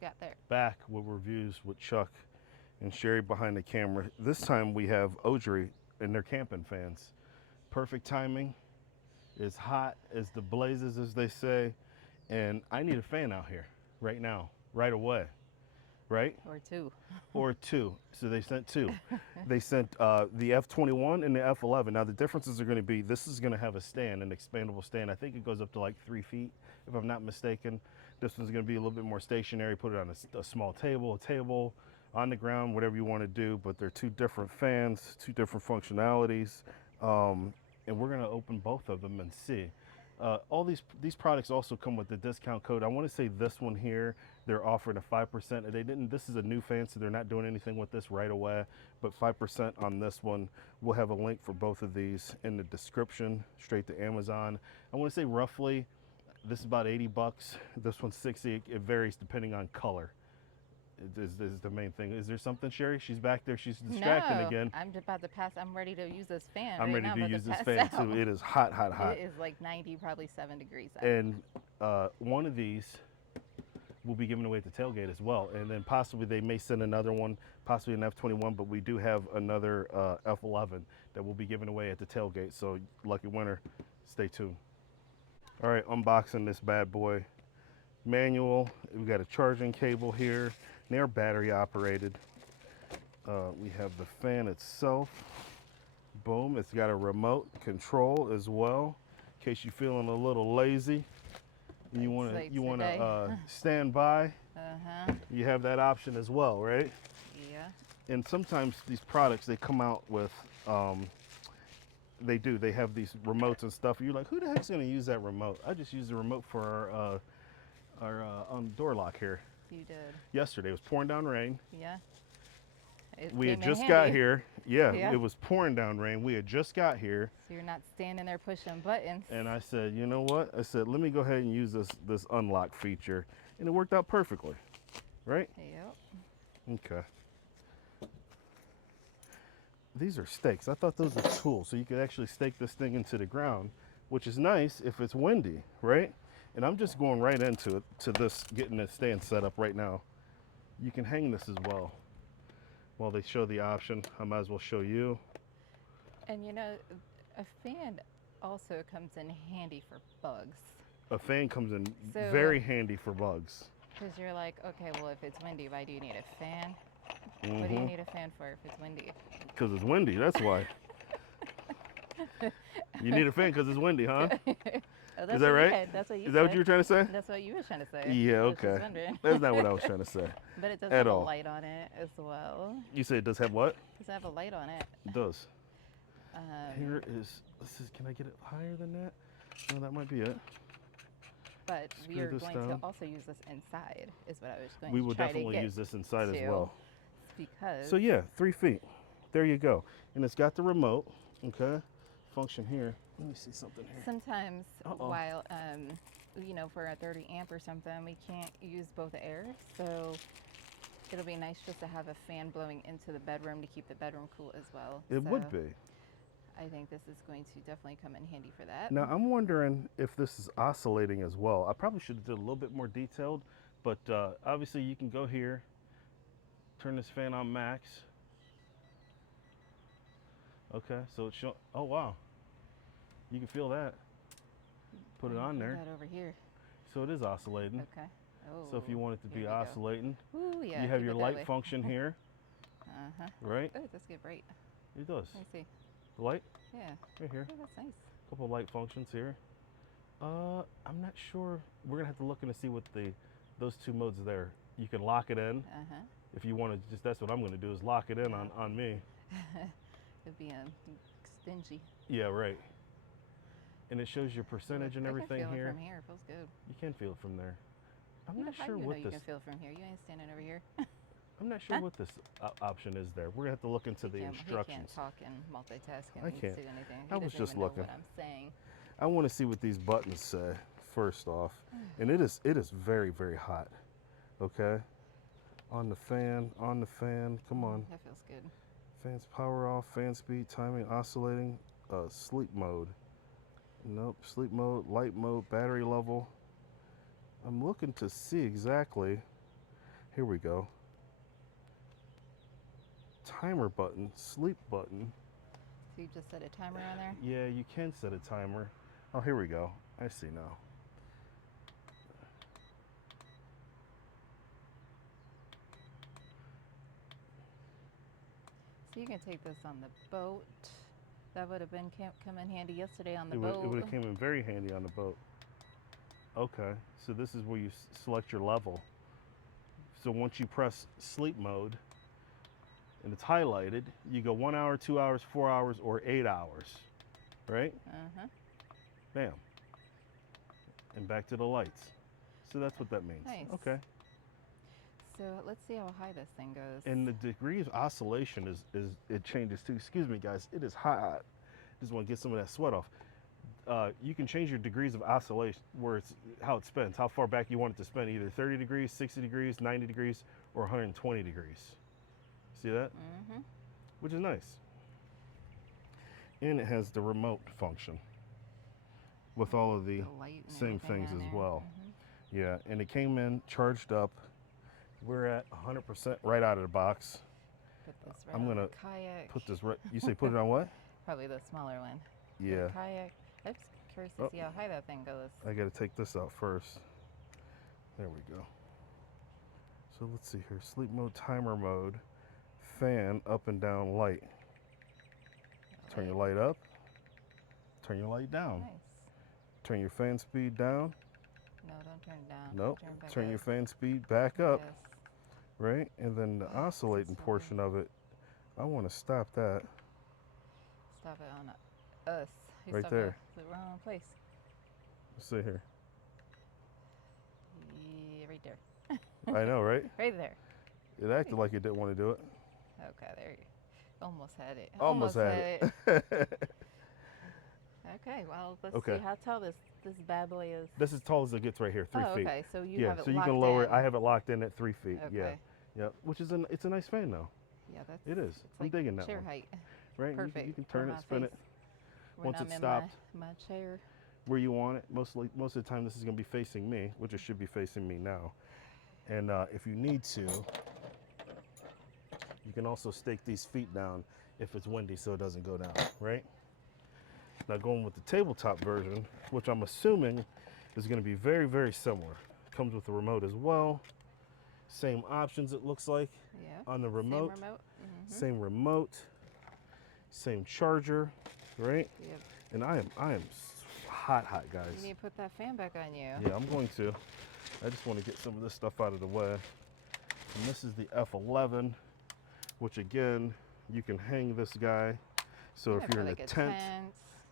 you got there? Back with reviews with Chuck and Cherie behind the camera. This time we have Ogery and their camping fans. Perfect timing. It's hot as the blazes, as they say, and I need a fan out here right now, right away, right? Or two. Or two. So they sent two. They sent the F21 and the F11. Now the differences are going to be, this is going to have a stand, an expandable stand. I think it goes up to like 3 feet, if I'm not mistaken. This one's going to be a little bit more stationary. Put it on a small table, on the ground, whatever you want to do. But they're two different fans, two different functionalities, and we're going to open both of them and see. All these products also come with the discount code. I want to say this one here, they're offering a 5%. They didn't. This is a new fan, so they're not doing anything with this right away. But 5% on this one. We'll have a link for both of these in the description, straight to Amazon. I want to say roughly, this is about 80 bucks. This one's 60. It varies depending on color. Is the main thing. Is there something, Cherie? She's back there. She's distracting No, again. I'm about to pass. I'm ready to use this fan. I'm right ready now. to I'm use this pass fan out. too. It is hot, hot, hot. It is like 90, probably 7 degrees out. And one of these will be given away at the tailgate as well. And then possibly they may send another one, possibly an F21, but we do have another F11 that will be given away at the tailgate. So lucky winner, stay tuned. All right, unboxing this bad boy. Manual, we got a charging cable here. They're battery operated. We have the fan itself. Boom, it's got a remote control as well. In case you're feeling a little lazy, you want to stand by. You have that option as well, right? Yeah. And sometimes these products, they come out with, they have these remotes and stuff. You're like, who the heck's gonna use that remote? I just used the remote for our door lock here. You did. Yesterday, it was pouring down rain. Yeah. We had just handy. got here. Yeah, Yeah. it was pouring down rain. We had just got here. So you're not standing there pushing buttons. And I said, you know what? I said, let me go ahead and use this unlock feature. And it worked out perfectly, right? Yep. Okay. These are stakes. I thought those were tools. So you could actually stake this thing into the ground, which is nice if it's windy, right? And I'm just going right into it, to this, getting this stand set up right now. You can hang this as well. While they show the option, I might as well show you. And you know, a fan also comes in handy for bugs. A fan comes in very handy for bugs. Because you're like, okay, well, if it's windy, why do you need a fan? What do you need a fan for if it's windy? Because it's windy, that's why. You need a fan because it's windy, huh? Oh, is that right? That's what you Is that what you were trying to say? That's what you were trying to say. Yeah, okay. That's not what I was trying to say. But it does at have all. a light on it as well. You say it does have what? Does it have a light on it? It does. Here is, can I get it higher than that? No, that might be it. But we Screw are this going down. to also use this inside, is what I was going We to will try to definitely get use this inside as to, well. Because So yeah, 3 feet. There you go. And it's got the remote, okay? Function here. Let me see something here. sometimes while, you know, for a 30 amp or something, we can't use both air. So it'll be nice just to have a fan blowing into the bedroom to keep the bedroom cool as well. It So would be. I think this is going to definitely come in handy for that. Now I'm wondering if this is oscillating as well. I probably should have did a little bit more detailed, but obviously you can go here, turn this fan on max. Okay, so it's showing, oh wow. You can feel that. Put it on there. That over here. So it is oscillating. Okay. Oh. So if you want it to be here we go. oscillating, Ooh, yeah, you have keep your it that light way. function here, Uh-huh. right? Oh, it does get bright. It does. Let me see. The light Yeah. right here. Oh, that's nice. Couple light functions here. I'm not sure. We're gonna have to look in to see what those two modes there. You can lock it in Uh-huh. if you want to. Just that's what I'm gonna do is lock it in on me. It'd be stingy. Yeah, right. And it shows your percentage and everything I can feel here. it from here. It feels good. You can feel it from there. I'm not How sure do you what know this. you can feel it from here? You ain't standing over here. I'm not sure what this option is there. We're gonna have to look into the He instructions. can't talk and multitask and I can't. do anything. I He was doesn't just even know looking. what I'm saying. I want to see what these buttons say first off, and it is very, very hot. Okay, on the fan, come on. That feels good. Fans power off, fan speed, timing, oscillating, sleep mode. Nope, sleep mode, light mode, battery level. I'm looking to see exactly Here we go. Timer button, sleep button. So you just set a timer on there? Yeah, you can set a timer. Oh, here we go. I see now. So you can take this on the boat. That would have been come in handy yesterday on the It boat. would have came in very handy on the boat. Okay, so this is where you select your level. So once you press sleep mode and it's highlighted, you go 1 hour, 2 hours, 4 hours, or 8 hours, right? Uh-huh. Bam. And back to the lights. So that's what that means. Nice. Okay. So let's see how high this thing goes. And the degree of oscillation is it changes too. Excuse me, guys. It is hot. Just want to get some of that sweat off. You can change your degrees of oscillation, where it's how it spins, how far back you want it to spin, either 30 degrees, 60 degrees, 90 degrees, or 120 degrees. See that? Mm-hmm. Which is nice. And it has the remote function with all of the light and same everything things on as there. well. Mm-hmm. Yeah, and it came in charged up. We're at 100% right out of the box. Put this right I'm on gonna the kayak. put this right. You say put it on what? Probably the smaller one. Yeah. The kayak. I'm just curious to see how high that thing goes. I gotta take this out first. There we go. So let's see here. Sleep mode, timer mode, fan, up and down light. Turn your light up. Turn your light down. Nice. Turn your fan speed down. No, don't turn it down. Nope. Back Turn up. your fan speed back up. Yes. Right? And then the oscillating portion of it, I want to stop that. Stop it on us. You Right stuck there. it the wrong place. Let's see here. Yeah, right there. I know, right? Right there. It acted like it didn't want to do it. Okay, there you almost had it. Almost had it. Okay, well, let's Okay. see how tall this bad boy is. This is as tall as it gets right here, 3 Oh, feet. okay, so you Yeah, have it so you locked can lower in. it. I have it locked in at 3 feet. Yeah. Okay. Yeah. Which is it's a nice fan though. Yeah, that's It is. It's I'm like digging that chair one. height. Right? Perfect. You can for turn my it, spin it face when once I'm it's in stopped. my chair. where you want it. Most of the time this is going to be facing me, which it should be facing me now. And if you need to, you can also stake these feet down if it's windy so it doesn't go down, right? Now going with the tabletop version, which I'm assuming is going to be very, very similar. Comes with the remote as well. Same options it looks like Yeah. on the remote. Same remote. Mm-hmm. Same remote. Same charger, right? Yep. And I am hot, guys. You need to put that fan back on you. Yeah, I'm going to. I just want to get some of this stuff out of the way. And this is the F11, which again, you can hang this guy. So Yeah, if you're for in like a tent,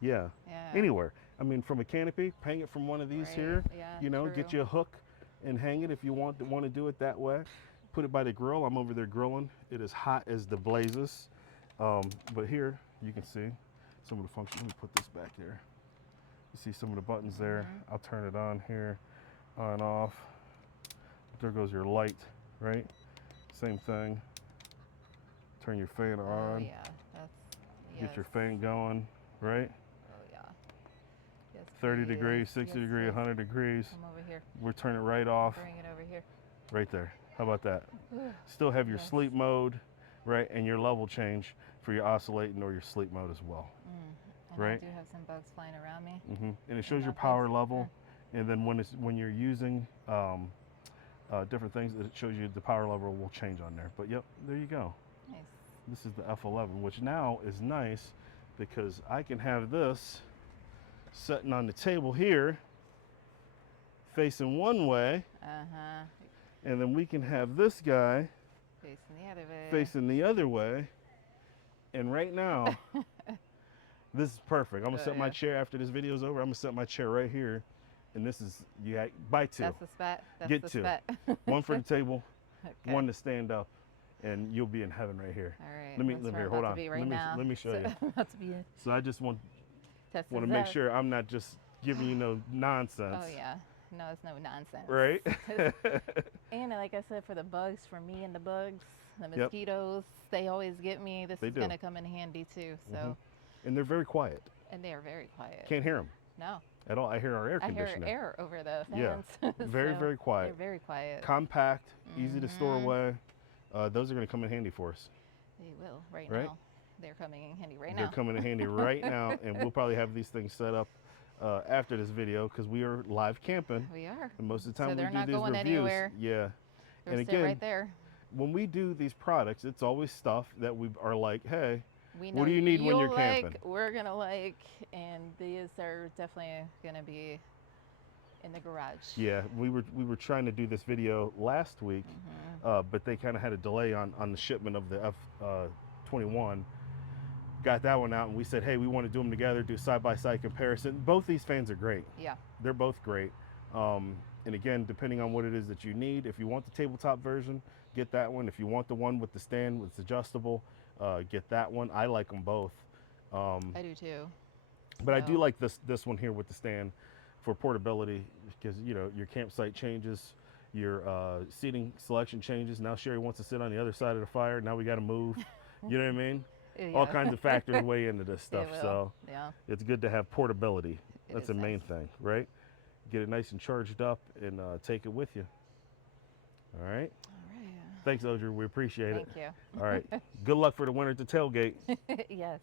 yeah, Yeah. anywhere. I mean, from a canopy, hang it from one of these Right, here. yeah, You know, get true. you a hook and hang it if you want to do it that way. Put it by the grill. I'm over there grilling. It is hot as the blazes. But here you can see some of the functions. Let me put this back here. You see some of the buttons there. I'll turn it on here, on, off. There goes your light, right? Same thing. Turn your fan Oh, on. yeah. That's, Get your yes. fan going, right? Oh, yeah. Yes, 30 please. degrees, 60 Yes, degrees, please. 100 degrees. Come over here. We're turning it right off, Bring it over here. right there. How about that? Still have your Yes. sleep mode, right? And your level change for your oscillating or your sleep mode as well. And Right. I do have some bugs flying around me. And it shows my your face. power level. And then when you're using different things, it shows you the power level will change on there. But yep, there you go. Nice. This is the F11, which now is nice because I can have this sitting on the table here, facing one way, Uh-huh. and then we can have this guy Facing the other way. facing the other way. And right now, this is perfect. I'm gonna set my yeah. chair after this video's over. I'm gonna set my chair right here, and this is by two. That's the spot. That's Get the two. spot. One for the table, Okay. one to stand up, and you'll be in heaven right here. All right. Let me that's let me where I'm hold about on. to be right now. Let me show So, you. I'm about to be So I just want test to this make out. sure I'm not just giving you no nonsense. Oh yeah. No, it's no nonsense. Right? And like I said, for the bugs, for me and the bugs, the Yep. mosquitoes, they always get me. This They is do. gonna come in handy too. So, And they're very quiet. and they are very quiet. Can't hear them. No. at all. I hear our air I hear conditioning. air over the Yeah, fans. very, So very quiet. they're very quiet. Compact, easy to store Mhm. away. Those are going to come in handy for us, They will right right? now. They're coming in handy right They're now. coming in handy right now, and we'll probably have these things set up after this video because we are live camping, We are. and most of the So time we they're do not these going reviews. anywhere. Yeah, They're and sit again, right there. when we do these products, it's always stuff that we are like, hey, We know what do you need when you'll you're like, camping? we're gonna like, and these are definitely gonna be in the garage. Yeah, we were trying to do this video last week, but they kind of had a delay on the shipment of the F21. Got that one out, and we said, hey, we want to do them together, do side-by-side comparison. Both these fans are great. Yeah. They're both great. And again, depending on what it is that you need, if you want the tabletop version, get that one. If you want the one with the stand that's adjustable, get that one. I like them both. I do too. But I do So- like this one here with the stand for portability because, you know, your campsite changes, your seating selection changes. Now Cherie wants to sit on the other side of the fire. Now we got to move. You know what I mean? Yeah. All kinds of factors weigh into this stuff. will. So Yeah. it's good to have portability. It That's is the main nice. thing, right? Get it nice and charged up and take it with you. All right. All right. Thanks, Ogery. We appreciate it. Thank All right. Good luck for the winter to tailgate. you. Yes.